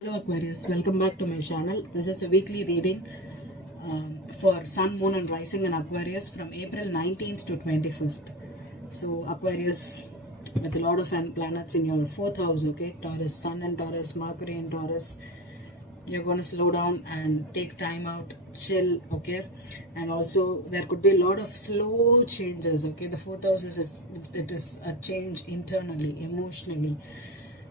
Hello Aquarius, welcome back to my channel. This is a weekly reading for Sun, Moon and Rising in Aquarius from April 19th to 25th. So Aquarius with a lot of planets in your 4th house, okay? Taurus, Sun and Taurus, Mercury and Taurus. You're going to slow down and take time out, chill, okay? And also there could be a lot of slow changes, okay? The 4th house is a change internally, emotionally,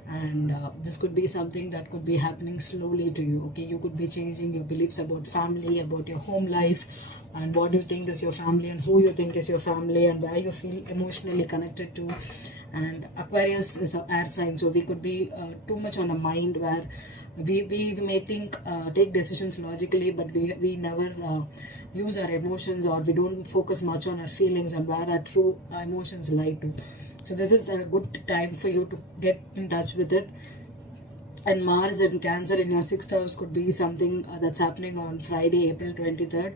and this could be something that could be happening slowly to you, okay? You could be changing your beliefs about family, about your home life, and what you think is your family and who you think is your family and where you feel emotionally connected to. And Aquarius is an air sign, so we could be too much on the mind, where we may think, take decisions logically, but we never use our emotions, or we don't focus much on our feelings and where our true emotions lie to. So this is a good time for you to get in touch with it. And Mars in Cancer in your 6th house could be something that's happening on Friday, April 23rd.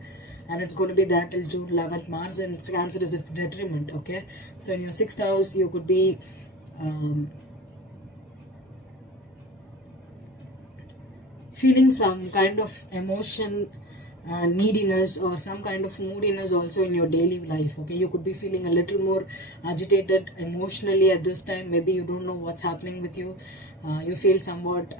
And it's going to be there till June 11th. Mars in Cancer is its detriment, okay? So in your 6th house, you could be feeling some kind of emotion, neediness, or some kind of moodiness also in your daily life, okay? You could be feeling a little more agitated emotionally at this time. Maybe you don't know what's happening with you. You feel somewhat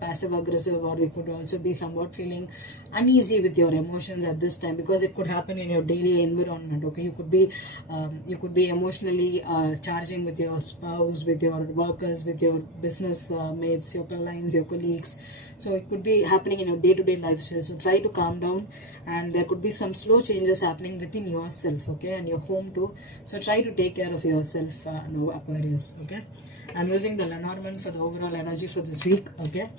passive aggressive, or you could also be somewhat feeling uneasy with your emotions at this time, because it could happen in your daily environment, okay? You could be emotionally charging with your spouse, with your workers, with your business mates, your clients, your colleagues. So it could be happening in your day-to-day lifestyle. So try to calm down, and there could be some slow changes happening within yourself, okay, and your home too. So try to take care of yourself now, Aquarius, okay? I'm using the Lenormand for the overall energy for this week, okay?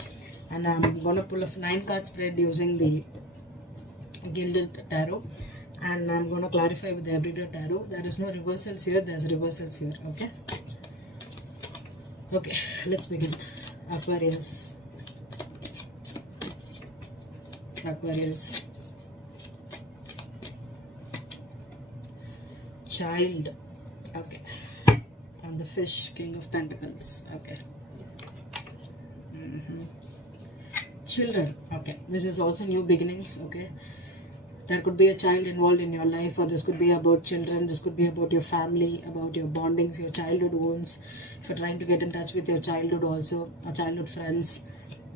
And I'm going to pull a 9-card spread using the Gilded Tarot. And I'm going to clarify with the Everyday Tarot. There is no reversals here, there's reversals here, okay? Okay, let's begin. Aquarius. Child, okay, and the Fish, King of Pentacles, okay. Children, okay, this is also new beginnings, okay? There could be a child involved in your life, or this could be about children, this could be about your family, about your bondings, your childhood wounds. If you're trying to get in touch with your childhood also, or childhood friends,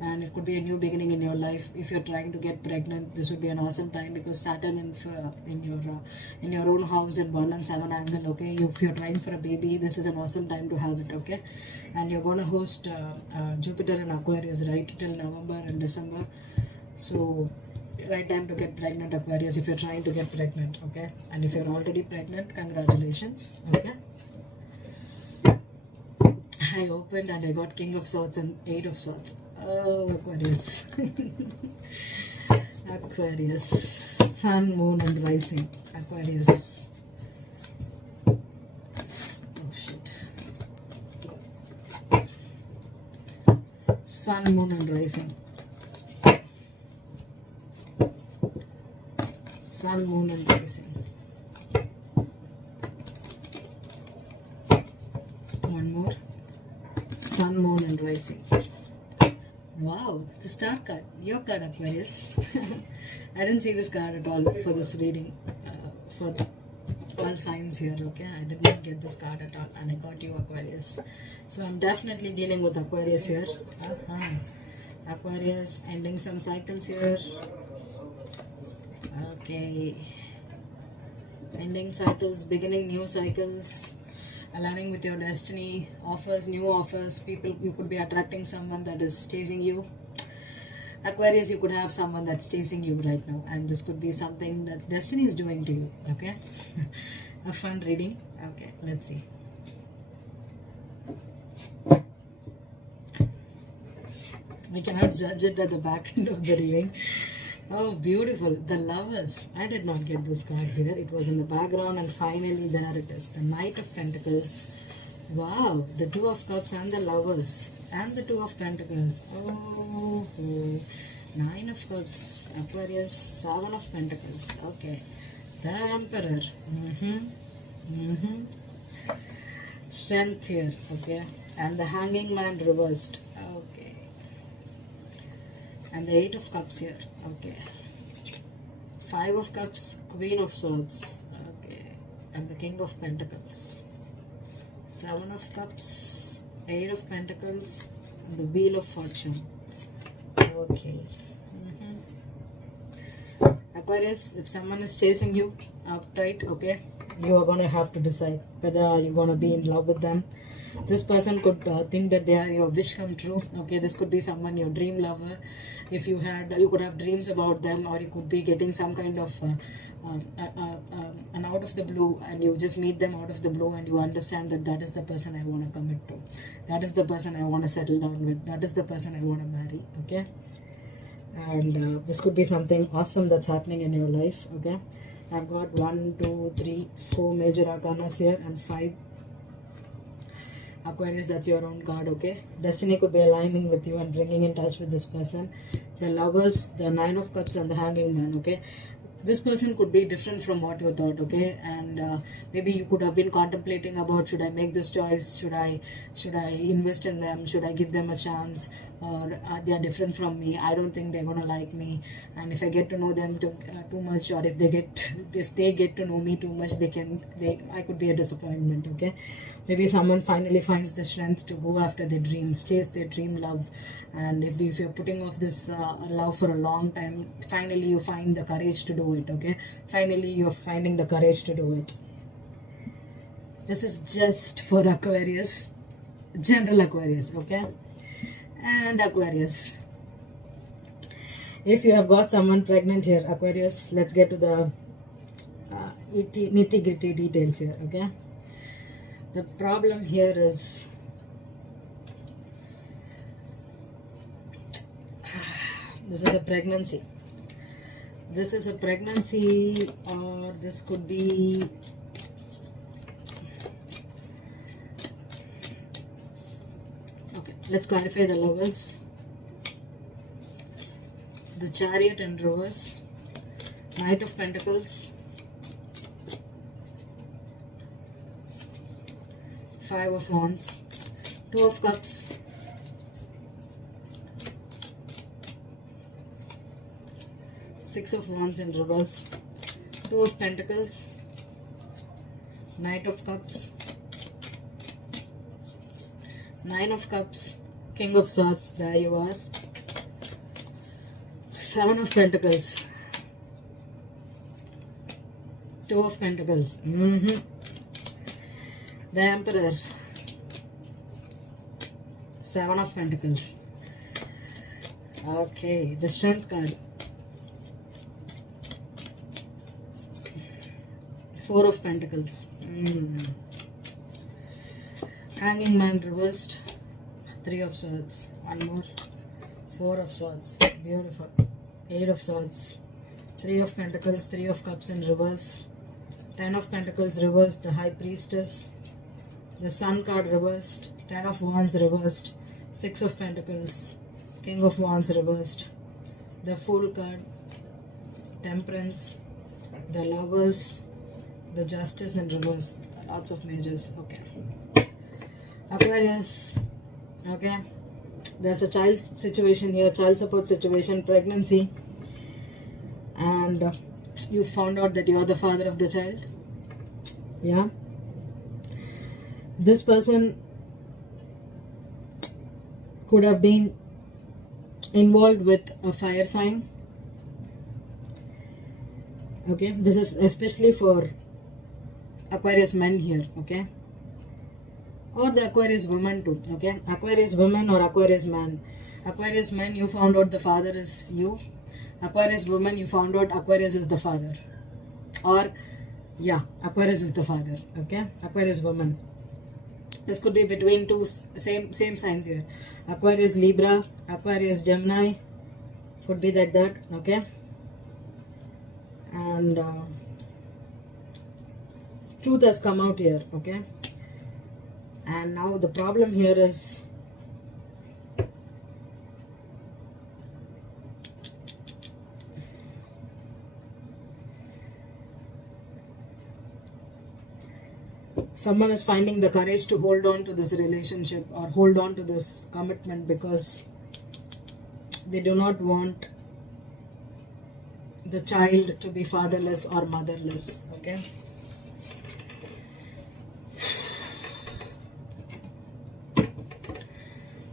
and it could be a new beginning in your life. If you're trying to get pregnant, this would be an awesome time, because Saturn in your own house in 1 and 7 angle, okay? If you're trying for a baby, this is an awesome time to have it, okay? And you're going to host Jupiter in Aquarius right till November and December. So right time to get pregnant, Aquarius, if you're trying to get pregnant, okay? And if you're already pregnant, congratulations, okay? I opened and I got King of Swords and 8 of Swords. Oh, Aquarius. Aquarius. Sun, Moon and Rising. Aquarius. Oh shit. Sun, Moon and Rising. Sun, Moon and Rising. One more. Sun, Moon and Rising. Wow, the star card. Your card, Aquarius. I didn't see this card at all for this reading. For all signs here, okay? I did not get this card at all, and I got you, Aquarius. So I'm definitely dealing with Aquarius here. Aquarius, ending some cycles here. Okay. Ending cycles, beginning new cycles. Aligning with your destiny, offers, new offers, people, you could be attracting someone that is chasing you. Aquarius, you could have someone that's chasing you right now, and this could be something that destiny is doing to you, okay? A fun reading, okay, let's see. We cannot judge it at the back end of the reading. Oh, beautiful. The Lovers. I did not get this card here. It was in the background, and finally there it is. The Knight of Pentacles. Wow. The Two of Cups and the Lovers. And the Two of Pentacles. Oh. 9 of Cups. Aquarius. 7 of Pentacles. Okay. The Emperor. Strength here. Okay. And the Hanging Man reversed. Okay. And the Eight of Cups here. Okay. Five of Cups, Queen of Swords. Okay. And the King of Pentacles. Seven of Cups, Eight of Pentacles, and the Wheel of Fortune. Okay. Aquarius, if someone is chasing you outright, okay, you are going to have to decide whether you're going to be in love with them. This person could think that they are your wish come true. Okay, this could be someone, your dream lover. If you could have dreams about them, or you could be getting some kind of an out of the blue, and you just meet them out of the blue, and you understand that that is the person I want to commit to. That is the person I want to settle down with. That is the person I want to marry. Okay. And this could be something awesome that's happening in your life. Okay, I've got 1, 2, 3, 4 major arcanas here, and 5 Aquarius. That's your own card. Okay, destiny could be aligning with you and bringing in touch with this person. The Lovers, the Nine of Cups, and the Hanging Man. Okay, this person could be different from what you thought. Okay, and maybe you could have been contemplating about, should I make this choice, should I invest in them, should I give them a chance, or they are different from me, I don't think they're gonna like me, and if I get to know them too much, or if they get to know me too much, I could be a disappointment. Okay, maybe someone finally finds the strength to go after their dreams, chase their dream love, and if you're putting off this love for a long time, finally you find the courage to do it. Okay, finally you're finding the courage to do it. This is just for Aquarius, general Aquarius. Okay, and Aquarius, if you have got someone pregnant here, Aquarius, let's get to the nitty gritty details here. Okay, the problem here is this is a pregnancy. This is a pregnancy, or this could be okay. Let's clarify the Lovers, the Chariot in reverse, Knight of Pentacles, 5 of Wands, 2 of Cups, Six of Wands in reverse, 2 of Pentacles, Knight of Cups, 9 of Cups, King of Swords, there you are, 7 of Pentacles, 2 of Pentacles, the Emperor, 7 of Pentacles. Okay, the Strength card, 4 of Pentacles, Hanging Man reversed, 3 of Swords, one more, 4 of Swords, beautiful, 8 of Swords, 3 of Pentacles, 3 of Cups in reverse, 10 of Pentacles reversed, the High Priestess, the Sun card reversed, 10 of Wands reversed, 6 of Pentacles, King of Wands reversed, the Fool card, Temperance, the Lovers, the Justice in reverse, lots of majors. Okay, Aquarius, okay, there's a child situation here, child support situation, pregnancy, and you found out that you're the father of the child. Yeah, this person could have been involved with a fire sign. Okay, this is especially for Aquarius men here. Okay, or the Aquarius woman too. Okay, Aquarius woman or Aquarius man. Aquarius men, you found out the father is you. Aquarius woman, you found out Aquarius is the father, or yeah, Aquarius is the father. Okay, Aquarius woman, this could be between two same signs here, Aquarius Libra, Aquarius Gemini, could be like that. Okay, and truth has come out here. Okay, and now the problem here is someone is finding the courage to hold on to this relationship or hold on to this commitment because They do not want the child to be fatherless or motherless. Okay.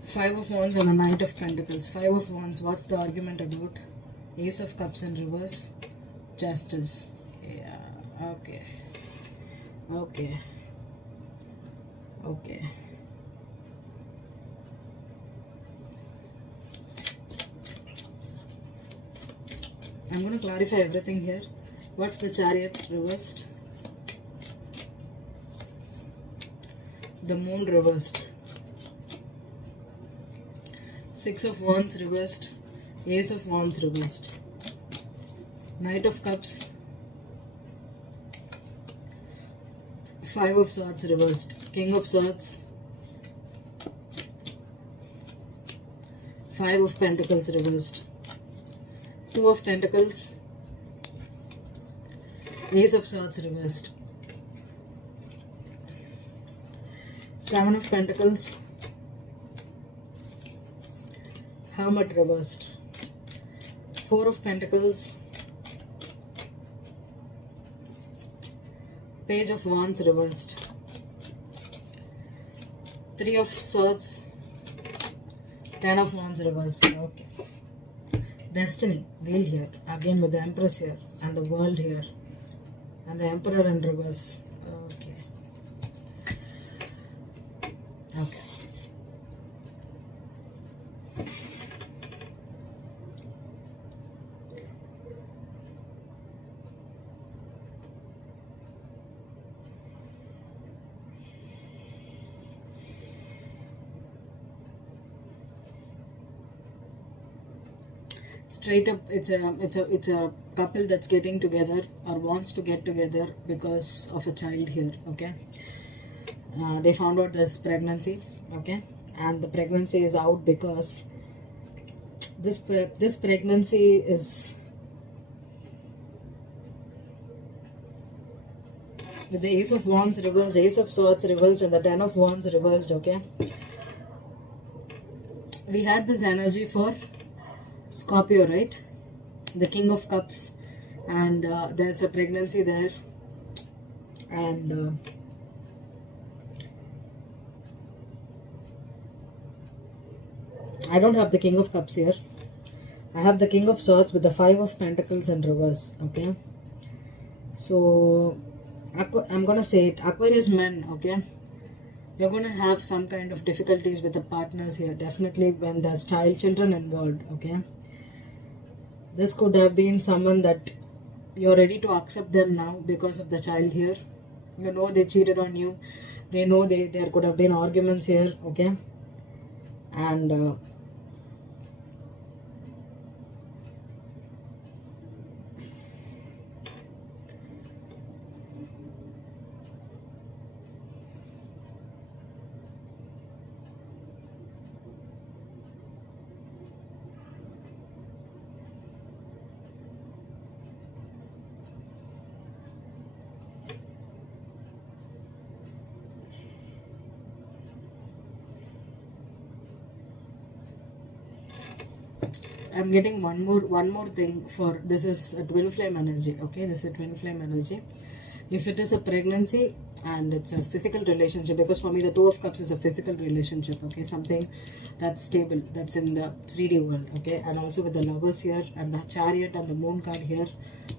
Five of Wands and a Knight of Pentacles. Five of Wands, what's the argument about? Ace of Cups in reverse. Justice. Yeah, okay. Okay. Okay. I'm going to clarify everything here. What's the Chariot reversed? The Moon reversed. Six of Wands reversed. Ace of Wands reversed. Knight of Cups. Five of Swords reversed. King of Swords. Five of Pentacles reversed. Two of Pentacles. Ace of Swords reversed. Seven of Pentacles. Hermit reversed. Four of Pentacles. Page of Wands reversed. Three of Swords. Ten of Wands reversed. Okay. Destiny, wheel here, again with the Empress here, and the World here, and the Emperor in reverse. Okay. Okay. Straight up, it's a couple that's getting together or wants to get together because of a child here. Okay. They found out this pregnancy. Okay, and the pregnancy is out because this pregnancy is with the Ace of Wands reversed, Ace of Swords reversed, and the Ten of Wands reversed. Okay, we had this energy for Scorpio, right? The King of Cups, and there's a pregnancy there, and I don't have the King of Cups here. I have the King of Swords with the Five of Pentacles in reverse. Okay, so I'm gonna say it, Aquarius men. Okay, you're gonna have some kind of difficulties with the partners here, definitely when there's children involved. Okay, this could have been someone that you're ready to accept them now because of the child here. You know they cheated on you. They know there could have been arguments here. Okay, and I'm getting one more thing for this is a twin flame energy. Okay, this is a twin flame energy. If it is a pregnancy and it's a physical relationship, because for me the Two of Cups is a physical relationship. Okay, something that's stable, that's in the 3D world. Okay, and also with the Lovers here and the Chariot and the Moon card here,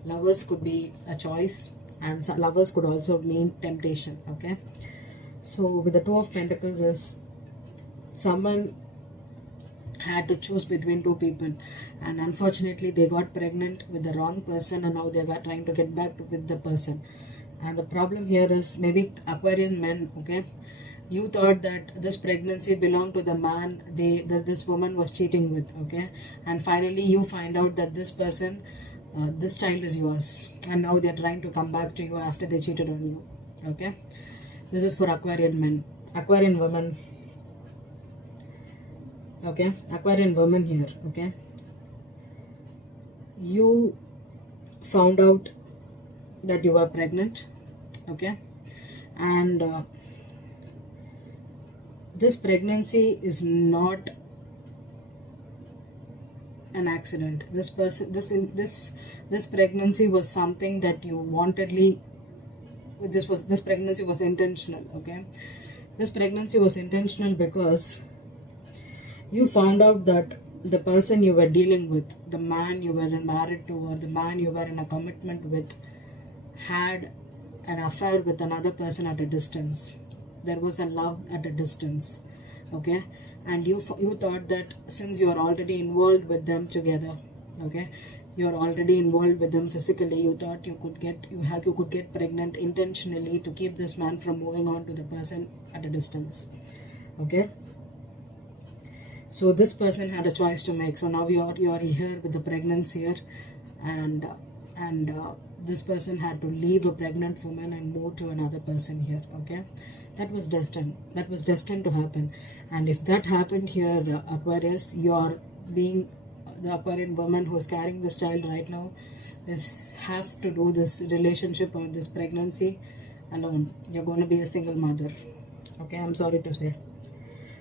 Lovers could be a choice, and Lovers could also mean temptation. Okay, so with the Two of Pentacles is someone had to choose between two people, and unfortunately they got pregnant with the wrong person, and now they are trying to get back with the person. And the problem here is maybe Aquarian men. Okay, you thought that this pregnancy belonged to the man that this woman was cheating with. Okay, and finally you find out that this person, this child is yours, and now they're trying to come back to you after they cheated on you. Okay, this is for Aquarian men. Aquarian women. Okay, Aquarian woman here. Okay, you found out that you were pregnant. Okay, and this pregnancy is not an accident. This person, this pregnancy was something that you wantedly. This pregnancy was intentional. Okay, this pregnancy was intentional because you found out that the person you were dealing with, the man you were married to, or the man you were in a commitment with, had an affair with another person at a distance. There was a love at a distance. Okay, and you thought that since you are already involved with them together, okay, you are already involved with them physically, you thought you could get pregnant intentionally to keep this man from moving on to the person at a distance. Okay, so this person had a choice to make. So now you are here with the pregnancy here, and this person had to leave a pregnant woman and move to another person here. Okay, that was destined to happen. And if that happened here, Aquarius, you are being the Aquarian woman who is carrying this child right now have to do this relationship or this pregnancy alone. You're going to be a single mother. Okay, I'm sorry to say,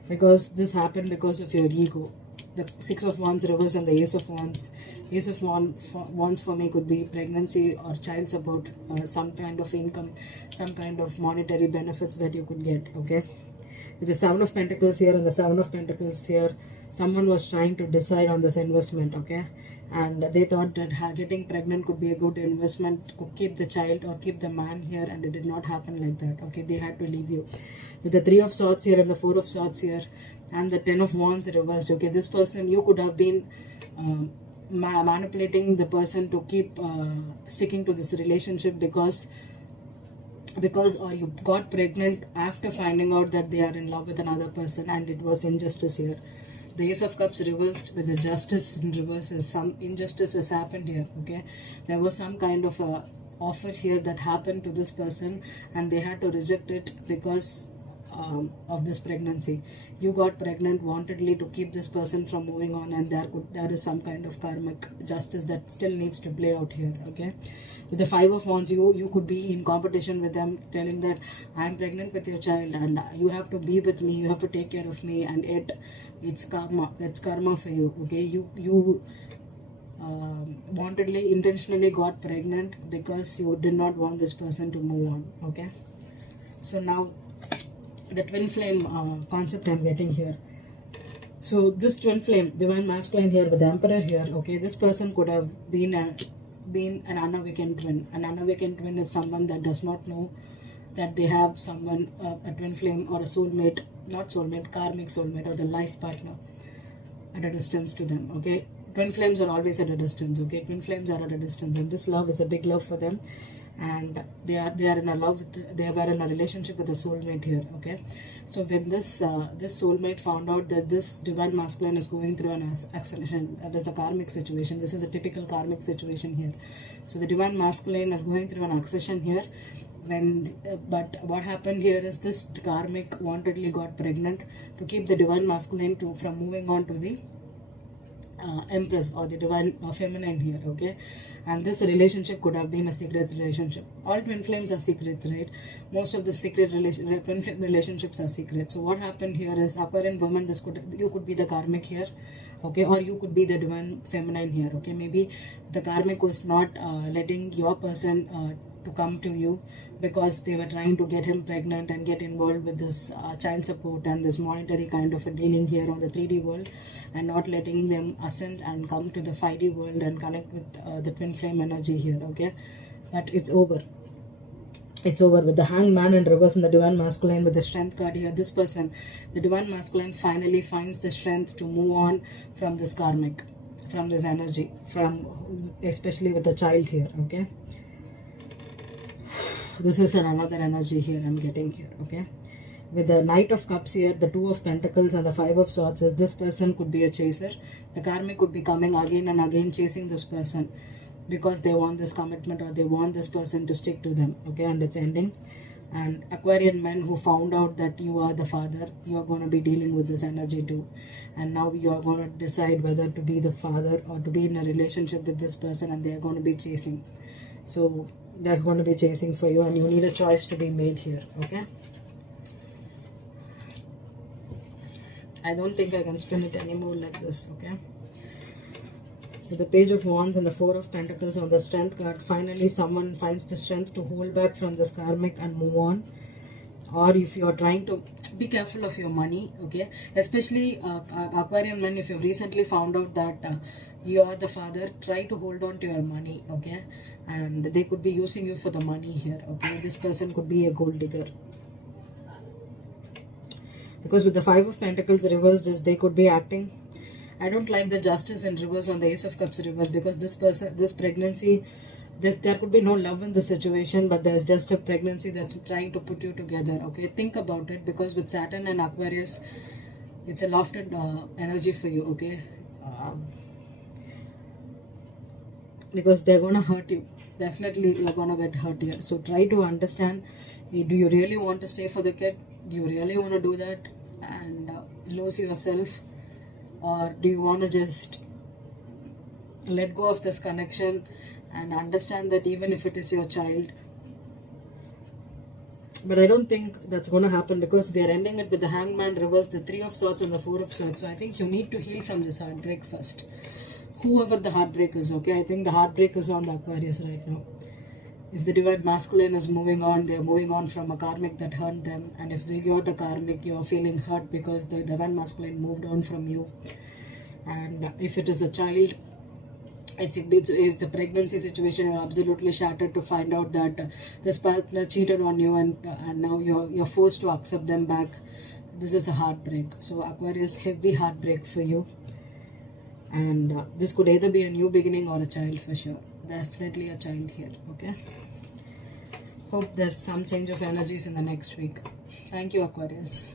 because this happened because of your ego. The Six of Wands reverse and the Ace of Wands. Ace of Wands for me could be pregnancy or child support, some kind of income, some kind of monetary benefits that you could get. Okay, with the Seven of Pentacles here and the Seven of Pentacles here, someone was trying to decide on this investment. Okay, and they thought that getting pregnant could be a good investment, could keep the child or keep the man here, and it did not happen like that. Okay, they had to leave you. With the Three of Swords here and the Four of Swords here and the Ten of Wands reversed. Okay, this person, you could have been manipulating the person to keep sticking to this relationship because or you got pregnant after finding out that they are in love with another person, and it was injustice here. The Ace of Cups reversed with the Justice in reverse. Some injustice has happened here. Okay, there was some kind of a offer here that happened to this person, and they had to reject it because of this pregnancy. You got pregnant wantedly to keep this person from moving on, and there is some kind of karmic justice that still needs to play out here. Okay, with the Five of Wands, you could be in competition with them, telling that I'm pregnant with your child and you have to be with me, you have to take care of me, and it's karma for you. Okay, you wantedly, intentionally got pregnant because you did not want this person to move on. Okay, so now the twin flame concept I'm getting here. So this twin flame, divine masculine here with the Emperor here. Okay, this person could have been an unawakened twin. An unawakened twin is someone that does not know that they have someone, a twin flame or a soulmate, not soulmate, karmic soulmate, or the life partner at a distance to them. Okay, twin flames are always at a distance. Okay, twin flames are at a distance, and this love is a big love for them, and they are in a love with, they were in a relationship with a soulmate here. Okay, so when this soulmate found out that this divine masculine is going through an acceleration, that is the karmic situation. This is a typical karmic situation here. So the divine masculine is going through an accession here. But what happened here is this karmic wantedly got pregnant to keep the divine masculine from moving on to the Empress or the divine feminine here. Okay, and this relationship could have been a secret relationship. All twin flames are secrets, right? Most of the secret twin flame relationships are secret. So what happened here is, Aquarian woman, you could be the karmic here. Okay, or you could be the divine feminine here. Okay, maybe the karmic was not letting your person to come to you because they were trying to get him pregnant and get involved with this child support and this monetary kind of a dealing here on the 3D world, and not letting them ascend and come to the 5D world and connect with the twin flame energy here. Okay, but it's over. It's over with the Hanged Man in reverse and the divine masculine with the Strength card here. This person, the divine masculine, finally finds the strength to move on from this karmic, from this energy, from especially with the child here. Okay, this is another energy here I'm getting here. Okay, with the Knight of Cups here, the Two of Pentacles and the Five of Swords, is this person could be a chaser. The karmic could be coming again and again chasing this person because they want this commitment or they want this person to stick to them. Okay, and it's ending. And Aquarian men who found out that you are the father, you are going to be dealing with this energy too, and now you are going to decide whether to be the father or to be in a relationship with this person, and they are going to be chasing. So there's going to be chasing for you, and you need a choice to be made here. Okay, I don't think I can spin it anymore like this. Okay, With the Page of Wands and the Four of Pentacles on the Strength card, finally someone finds the strength to hold back from this karmic and move on. Or if you are trying to be careful of your money, okay, especially Aquarian men, if you've recently found out that you are the father, try to hold on to your money, okay, and they could be using you for the money here, okay. This person could be a gold digger, because with the Five of Pentacles reversed, they could be acting. I don't like the Justice in reverse on the Ace of Cups reverse, because this pregnancy, there could be no love in the situation, but there's just a pregnancy that's trying to put you together, okay. Think about it, because with Saturn and Aquarius, it's a lofted energy for you, okay. Because they're gonna hurt you. Definitely you're gonna get hurt here. So try to understand, do you really want to stay for the kid? Do you really want to do that and lose yourself? Or do you want to just let go of this connection and understand that even if it is your child? But I don't think that's going to happen, because we are ending it with the Hangman reverse, the Three of Swords and the Four of Swords. So I think you need to heal from this heartbreak first. Whoever the heartbreak is, okay? I think the heartbreak is on the Aquarius right now. If the Divine Masculine is moving on, they are moving on from a karmic that hurt them. And if you're the karmic, you're feeling hurt because the Divine Masculine moved on from you. And if it is a child, it's a pregnancy situation, you're absolutely shattered to find out that this partner cheated on you, and now you're forced to accept them back. This is a heartbreak. So Aquarius, heavy heartbreak for you. And this could either be a new beginning or a child for sure. Definitely a child here, okay? Hope there's some change of energies in the next week. Thank you, Aquarius.